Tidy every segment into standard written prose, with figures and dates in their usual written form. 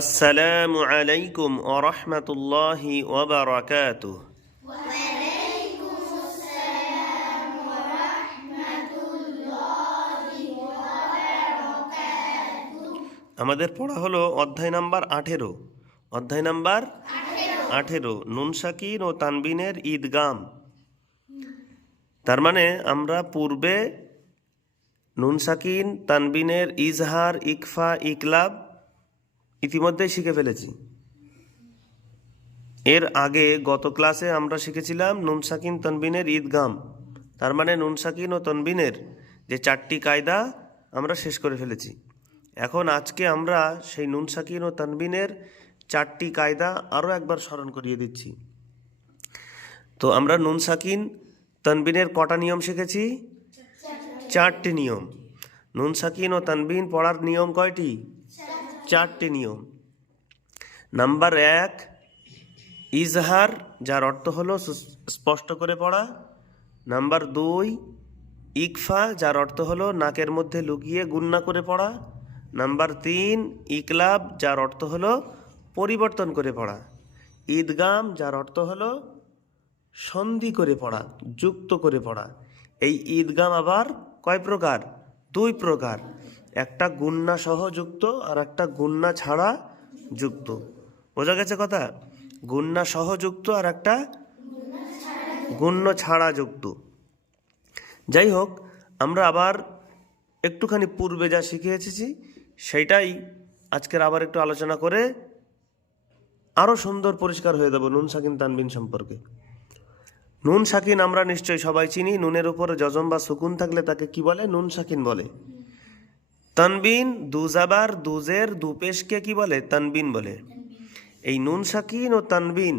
আসসালামু আলাইকুম ওয়া রাহমাতুল্লাহি ওয়া বারাকাতুহু। আমাদের পড়া হলো অধ্যায় নাম্বার 18। অধ্যায় নাম্বার 18 নুন সাকিন ও তানবিনের ঈদগাম। তার মানে আমরা পূর্বে নুন সাকিন তানবিনের ইজহার, ইকফা, ইকলাব ইতিমধ্যেই শিখে ফেলেছি। এর আগে গত ক্লাসে আমরা শিখেছিলাম নুন সাকিন তানবিনের ঈদগাম। তার মানে নুন সাকিন ও তানবিনের যে 4টি কায়দা আমরা শেষ করে ফেলেছি। এখন আজকে আমরা সেই নুন সাকিন ও তানবিনের 4টি কায়দা আরও একবার স্মরণ করিয়ে দিচ্ছি। তো আমরা নুন সাকিন তানবিনের কটা নিয়ম শিখেছি? 4টি নিয়ম। নুন সাকিন ও তানবিন পড়ার নিয়ম কয়টি? 4টি নিয়ম। নাম্বার 1 ইজহার, যার অর্থ হলো স্পষ্ট করে পড়া। নাম্বার 2 ইকফা, যার অর্থ হলো নাকের মধ্যে লুকিয়ে গুন্না করে পড়া। নাম্বার 3 ইকলাব, যার অর্থ হলো পরিবর্তন করে পড়া। ঈদগাম, যার অর্থ হলো সন্ধি করে পড়া, যুক্ত করে পড়া। এই ঈদগাম আবার কয় প্রকার? 2 প্রকার। একটা গুন্না সহ যুক্ত আর একটা গুন্না ছাড়া যুক্ত। বোঝা গেছে কথা? গুন্না সহ যুক্ত আর একটা গুণ্য ছাড়া যুক্ত। যাই হোক, আমরা আবার একটুখানি পূর্বে যা শিখে এসেছি সেইটাই আজকের আবার একটু আলোচনা করে আরও সুন্দর পরিষ্কার হয়ে যাবো নুন সাকিন তানবিন সম্পর্কে। নুন সাকিন আমরা নিশ্চয়ই সবাই চিনি। নুনের উপরে জজম বা সুকুন থাকলে তাকে কি বলে? নুন সাকিন বলে। তানবিন দুজাবার, দুজের, দুপেশকে কি বলে? তানবিন বলে। এই নুন সাকিন ও তানবিন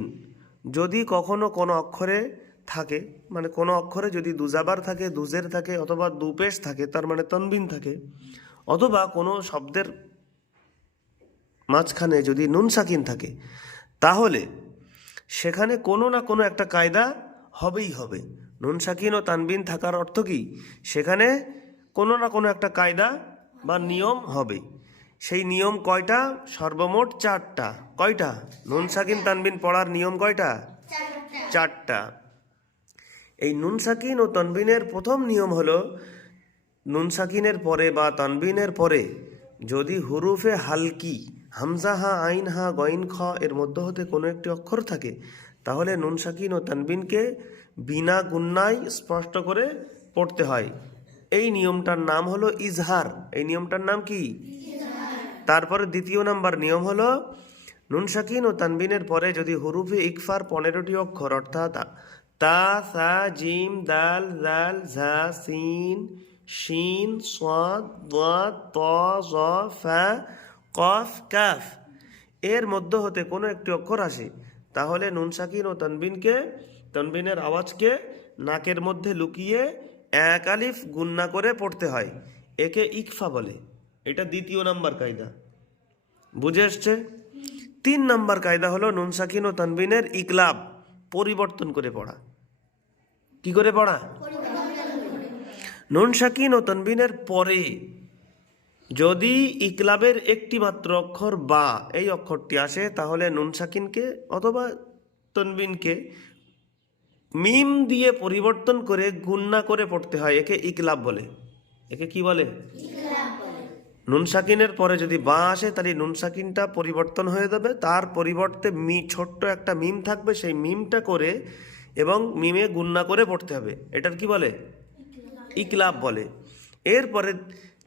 যদি কখনো কোনো অক্ষরে থাকে, মানে কোনো অক্ষরে যদি দুজাবার থাকে, দুজের থাকে অথবা দুপেশ থাকে, তার মানে তানবিন থাকে, অথবা কোনো শব্দের মাঝখানে যদি নুন সাকিন থাকে, তাহলে সেখানে কোনো না কোনো একটা কায়দা হবেই হবে। নুন সাকিন ও তানবিন থাকার অর্থ কি? সেখানে কোনো না কোনো একটা কায়দা বা নিয়ম হবে। সেই নিয়ম কয়টা? সর্বমোট 4টা। কয়টা? নুন সাকিন তানবিন পড়ার নিয়ম কয়টা? 4টা। এই নুন সাকিন ও তানবিনের প্রথম নিয়ম হলো, নুন সাকিনের পরে বা তানবিনের পরে যদি হুরুফে হালকি হামজা, হা, আইন, হা, গইন, খ এর মধ্য হতে কোনো একটি অক্ষর থাকে, তাহলে নুন সাকিন ও তানবিনকে বিনা গুন্নায় স্পষ্ট করে পড়তে হয়। এই নিয়মটার নাম হলো ইজহার। এই নিয়মটার নাম কি? তারপরে দ্বিতীয় নাম্বার নিয়ম হলো, নুন সাকিন ও তানবিনের পরে যদি হুরুফে ইকফার 15টি অক্ষর অর্থাৎ তা, সা, জিম, দাল, জাল, ঝা, সিন, শিন, সাদ, দাদ, ত, জ, ফা, কফ, কাফ এর মধ্য হতে কোনো একটি অক্ষর আসে, তাহলে নুন সাকিন ও তানবিনের আওয়াজকে নাকের মধ্যে লুকিয়ে 1 আলিফ গুন্না করে পড়তে হয়। একে ইকফা বলে। এটা দ্বিতীয় নাম্বার কায়দা। বুঝে আসছে? 3 নাম্বার কায়দা হলো নুন সাকিন ও তানবিনের ইকলাব, পরিবর্তন করে পড়া। কি করে পড়া? নুন সাকিন ও তানবিনের পরে যদি ইকলাবের একটি মাত্র অক্ষর বা এই অক্ষরটি আসে, তাহলে নুন সাকিনকে অথবা তানবিনকে মিম দিয়ে পরিবর্তন করে গুন্না করে পড়তে হয়। একে ইকলাব বলে। একে কি বলে? নুন সাকিনের পরে যদি বা আসে, তাহলে নুন সাকিনটা পরিবর্তন হয়ে যাবে, তার পরিবর্তে ছোট্ট একটা মিম থাকবে, সেই মিমটা করে এবং মিমে গুন্না করে পড়তে হবে। এটার কি বলে? ইকলাব বলে। এরপরে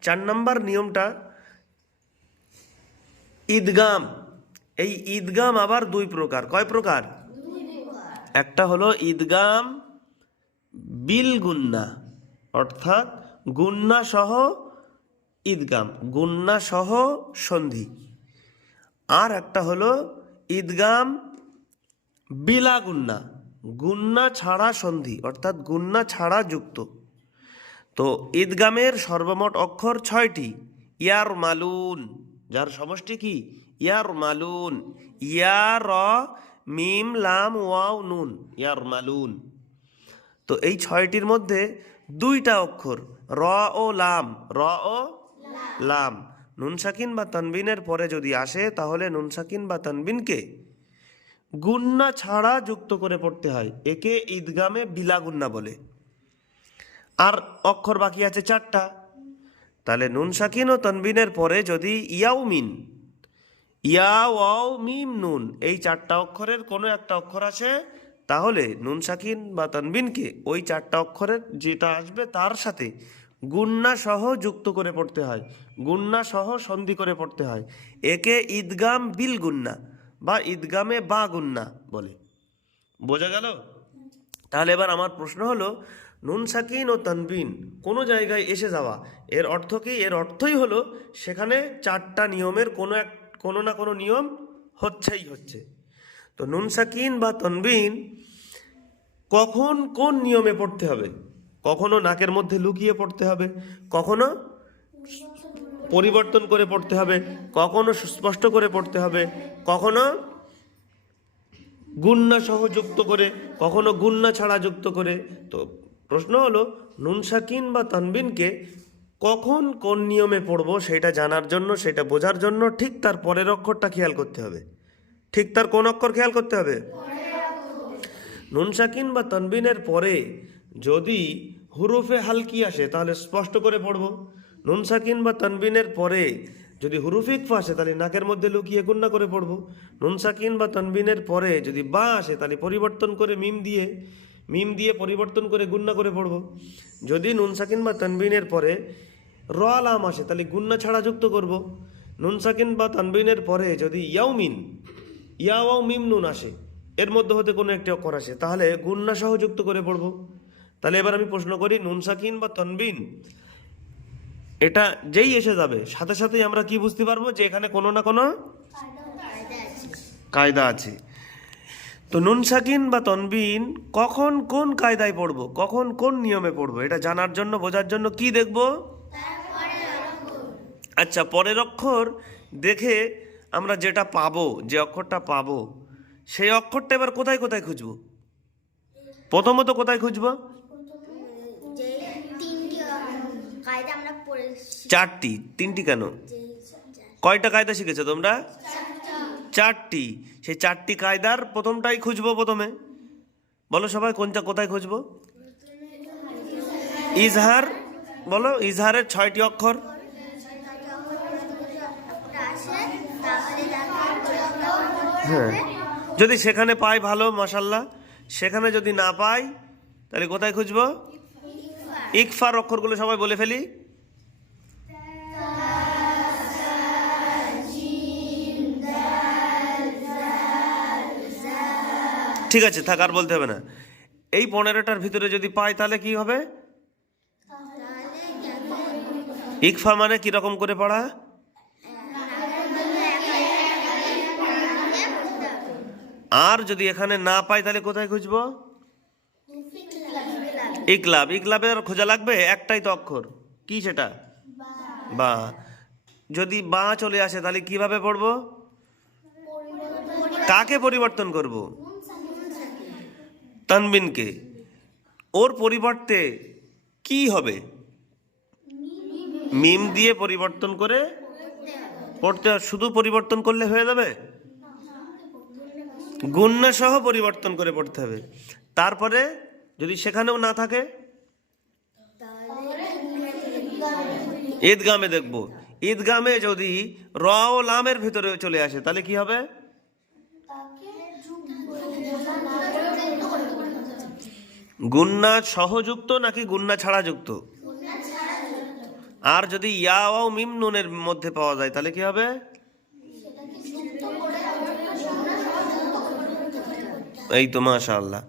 4 নাম্বার নিয়মটা ঈদগাম। এই ঈদগাম আবার 2 প্রকার। কয় প্রকার? একটা হলো ঈদগাম বিল গুন্না, অর্থাৎ গুন্না সহ ঈদগাম, গুন্না সহ সন্ধি। আর একটা হলো ঈদগাম বিলা গুন্না, গুন্না ছাড়া সন্ধি, অর্থাৎ গুন্না ছাড়া যুক্ত। তো ঈদগামের সর্বমোট অক্ষর 6টি। ইয়ার মালুন, যার সমষ্টি কি? ইয়ার মালুন। ইয়া, র, মিম, লাম, ওয়াও, নুন, ইয়ার মালুন। তো এই 6টির মধ্যে 2টা অক্ষর র ও লাম, র ও লাম, নুন সাকিন বা তানবিনের পরে যদি আসে তাহলে নুন সাকিন বা তানবিনকে গুন্না ছাড়া যুক্ত করে পড়তে হয়। একে ঈদগামে বিলা গুন্না বলে। আর অক্ষর বাকি আছে 4টা। তাহলে নুন সাকিন ও তানবিনের পরে যদি ইয়া ওয়াও মিম নুন এই 4টা অক্ষরের কোনো একটা অক্ষর আসে, তাহলে নুন সাকিন বা তানবিনকে ওই 4টা অক্ষরের যেটা আসবে তার সাথে গুন্না সহ যুক্ত করে পড়তে হয়, গুন্না সহ সন্ধি করে পড়তে হয়। একে ঈদগাম বিল গুন্না বা ঈদগামে বা গুন্না বলে। বোঝা গেল? তাহলে এবার আমার প্রশ্ন হলো, নুন সাকিন ও তানবিন কোনো জায়গায় এসে যাওয়া, এর অর্থ কি? এর অর্থই হলো সেখানে 4টা নিয়মের কোনো না কোনো নিয়ম হচ্ছে। তো নুন সাকিন বা তানবিন কখন কোন নিয়মে পড়তে হবে? কখনো নাকের মধ্যে লুকিয়ে পড়তে হবে, কখনো পরিবর্তন করে পড়তে হবে, কখনো সুস্পষ্ট করে পড়তে হবে, কখনো গুন্না সহ যুক্ত করে, কখনো গুন্না ছাড়া যুক্ত করে। তো প্রশ্ন হলো, নুন সাকিন বা তানবিনকে কখন কোন নিয়মে পড়বো সেটা জানার জন্য, সেটা বোঝার জন্য ঠিক তার পরের অক্ষরটা খেয়াল করতে হবে। ঠিক তার কোন অক্ষর খেয়াল করতে হবে? নুন সাকিন বা তানবিনের পরে যদি হুরুফে হালকি আসে তাহলে স্পষ্ট করে পড়বো। নুন সাকিন বা তানবিনের পরে যদি হুরুফে ইকফা আসে তাহলে নাকের মধ্যে লুকিয়ে গুন্না করে পড়বো। নুন সাকিন বা তানবিনের পরে যদি বা আসে তাহলে পরিবর্তন করে মিম দিয়ে পরিবর্তন করে গুন্না করে পড়বো। যদি নুন সাকিন বা তানবিনের পরে র লাম আসে তাহলে গুন্না ছাড়া যুক্ত করব। নুন সাকিন বা তানবিনের পরে যদি ইয়াও মিম নুন আসে, এর মধ্যে হতে কোনো একটি অক্ষর আসে, তাহলে গুন্না সহ যুক্ত করে পড়ব। তাহলে এবার আমি প্রশ্ন করি, নুন সাকিন বা তানবিন এটা যেই এসে যাবে সাথে সাথেই আমরা কি বুঝতে পারবো যে এখানে কোনো না কোনো কায়দা আছে। তো নুন সাকিন বা তানবিন কখন কোন কায়দায় পড়বো, কখন কোন নিয়মে পড়বো, এটা জানার জন্য, বোঝার জন্য কি দেখব? আচ্ছা, পরের অক্ষর দেখে আমরা যেটা পাবো, যে অক্ষরটা পাবো, সেই অক্ষরটা এবার কোথায় কোথায় খুঁজবো? প্রথমত কোথায় খুঁজবো? 4টি। 3টি কেন? কয়টা কায়দা শিখেছো তোমরা? 4টি। সেই 4টি কায়দার প্রথমটাই খুঁজবো প্রথমে। বলো সবাই, কোনটা কোথায় খুঁজবো? ইজহার। বলো, ইজহারের 6টি অক্ষর। হ্যাঁ, যদি সেখানে পাই ভালো, মাশাল্লাহ। সেখানে যদি না পাই তাহলে কোথায় খুঁজবো? ইকফার অক্ষরগুলো সবাই বলে ফেলি। ঠিক আছে, থাক, আর বলতে হবে না। এই 15টার ভিতরে যদি পাই তাহলে কি হবে? ইকফা মানে কিরকম করে পড়া? আর যদি এখানে না পাই তাহলে কোথায় খুঁজবো? ইকলাবের খোঁজা লাগবে, একটাই তো অক্ষর, কি সেটা? বা। যদি বা চলে আসে তাহলে কিভাবে পড়বো? কাকে পরিবর্তন করব? তানবিনকে। ওর পরিবর্তে কি হবে? মিম দিয়ে পরিবর্তন করে পড়তে। শুধু পরিবর্তন করলে হয়ে যাবে? গুন্না সহ পরিবর্তন করে পড়তে হবে। তারপরে যদি সেখানেও না থাকে, ঈদগামে দেখব। ঈদগামে যদি র ও লামের ভিতরে চলে আসে তাহলে কি হবে? গুন্না সহযুক্ত নাকি গুন্না ছাড়া যুক্ত? আর যদি ইয়া ও মিম নুনের মধ্যে পাওয়া যায় তাহলে কি হবে? এই তো, মাশাআল্লাহ।